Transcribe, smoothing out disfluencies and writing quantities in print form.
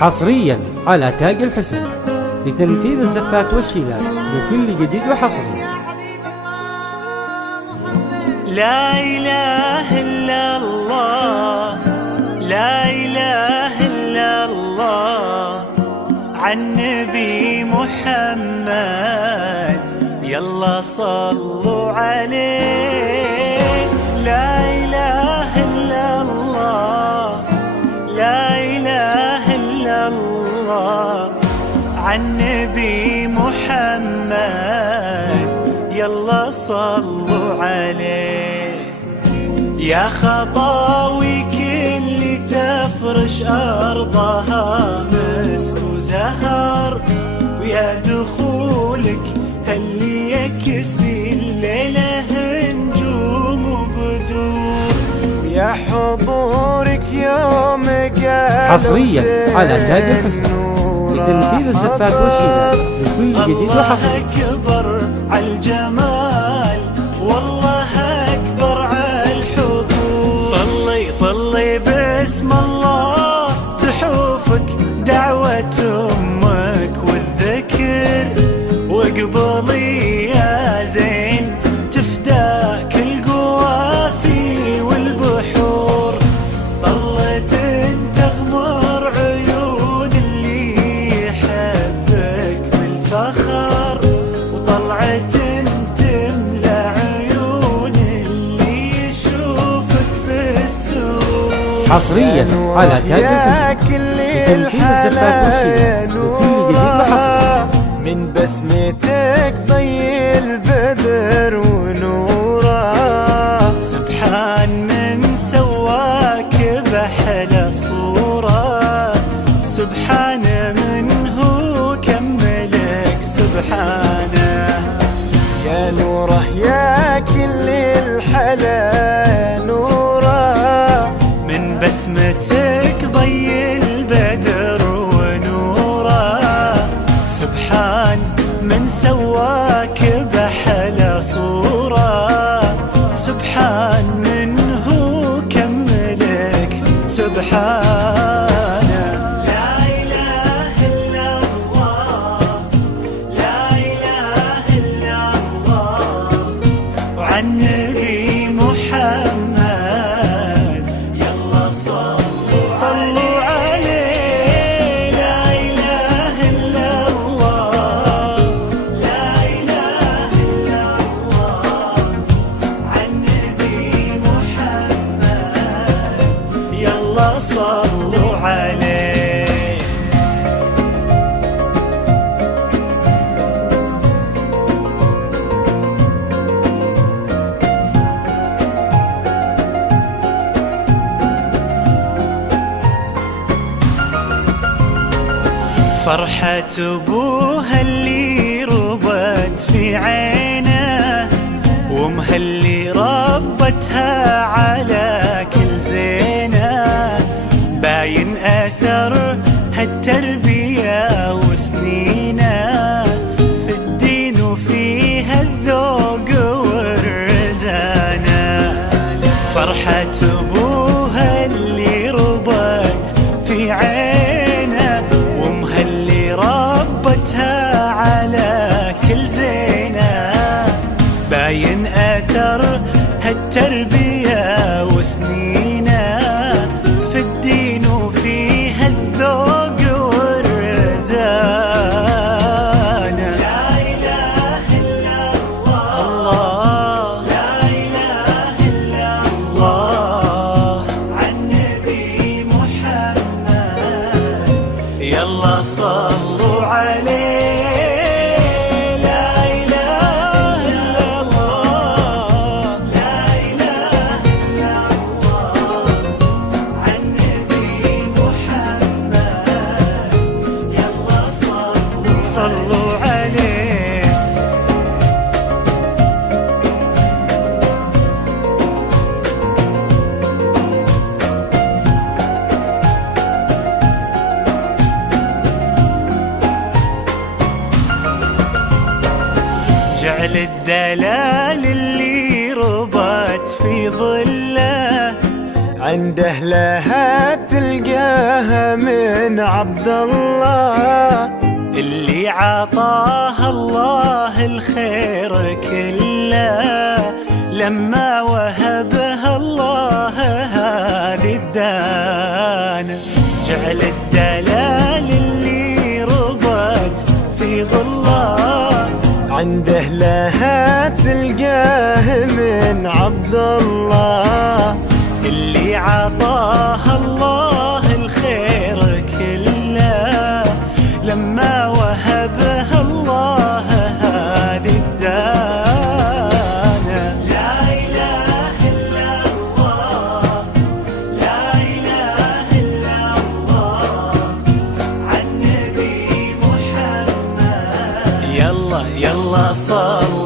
حصريا على تاج الحسن لتنفيذ الزفات والشيلات لكل جديد وحصري. لا إله إلا الله، لا إله إلا الله، عن نبي محمد يلا صلوا عليه. لا إله إلا الله، لا إله إلا الله، عن نبي محمد يلا صلوا عليه. يا خطاوي كل تفرش أرضها مسك وزهر، ويا دخولك اللي يكسي الليلة نجوم وبدور، ويا حضورك يوم قال حصريا على تاج الحسن لتنفيذ الزفات والشيلات لكل جديد وحصري. الله أكبر عالجمال، والله أكبر عالحضور. طلي باسم الله تحوفك دعوة أمك والذكر، واقبلي يا زين تفداك القوافي والبحور. ظلت تغمر عيون اللي يحبك بالفخر، وطلعت تملى عيون اللي يشوفك بالسور. حصريا على تاج الحسن لتنفيذ الزفات والشيلات لكل جديد وحصري. من بسمتك ضي البدر ونوره، سبحان من سواك بأحلى صورة، سبحان من هو كملك سبحانه. يا نوره يا كل الحلا نوره، من بسمتك ضي البدر ونوره، سبحان من سواك بأحلى صورة، سبحان من هو كملك سبحانه. لا إله إلا الله، لا إله إلا الله، وعن نبي محمد يلا صلوا عليه. لا إله إلا الله، لا إله إلا الله، عن نبي محمد يلا صلوا عليه. فرحة أبوها اللي ربت في عينه، وامها اللي ربتها على كل زينه، باين أثر هالتربية وسنينه في الدين وفيها الذوق والرزانة. فرحة أبوها اللي ربت في عينه، وامها اللي ربتها على كل زينه، باين أثر هالتربية وسنينه في الدين وفيها الذوق والرزانة. لا إله إلا الله، لا إله إلا الله، عن نبي محمد يلا صلوا عليه. لا إله إلا الله، لا إله إلا الله، عن نبي محمد يلا صلوا عليه. جعل الدلال اللي ربت في ظله، عند أهلها تلقاها من عبد الله اللي عطاه الله الخير كله لما وهبها الله هذه الدانة. جعل الدلال اللي ربت في ظله عنده لها تلقاه من عبد الله اللي عطاه الله الخير كله لما وهبها الله هذه الدانة. لا إله إلا الله لا إله إلا الله عن نبي محمد. يلا يلا صل